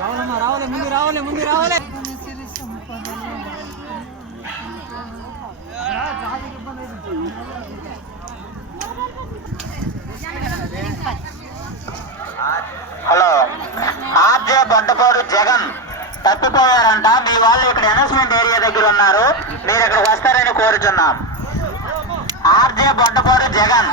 రావాలమ్మా రావాలి ముందు రావాలి ముందు రావాలి. Hello R J Bandapadu Jagan. తప్పిపోయారంట మీ వాళ్ళు ఇక్కడ అనౌన్స్మెంట్ ఏరియా దగ్గర ఉన్నారు. మీరు ఇక్కడికి వస్తారని కోరుచున్నాం. ఆర్జే బండపాడు జగన్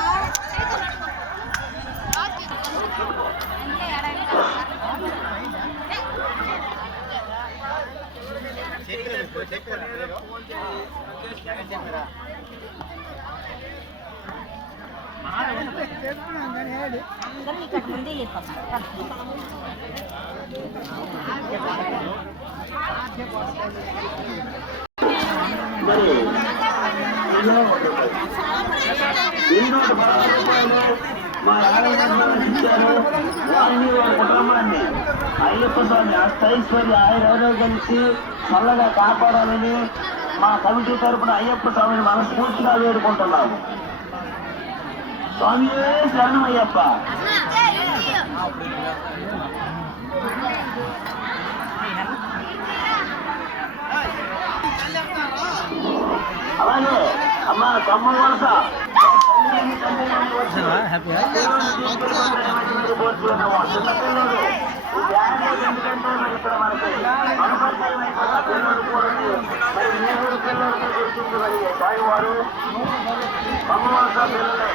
అందరం ఇక్కడ ముందే చెప్పమ్మా ఎన్నో ఎన్నోటి పదహారు రూపాయలు మా ఆరోగ్యాన్ని ఇచ్చారు. వారిని వారి కుటుంబాన్ని అయ్యప్ప స్వామి అష్టైశ్వర్య ఆయన కలిసి చల్లగా కాపాడాలని మా కమిటీ తరపున అయ్యప్ప స్వామిని మనస్ఫూర్తిగా వేడుకుంటున్నాము. స్వామి శరణం అయ్యప్ప. అలాగే అమ్మ తమ్మ వలస హ్యాపీయా వారు అమ్మవారు పిల్లలే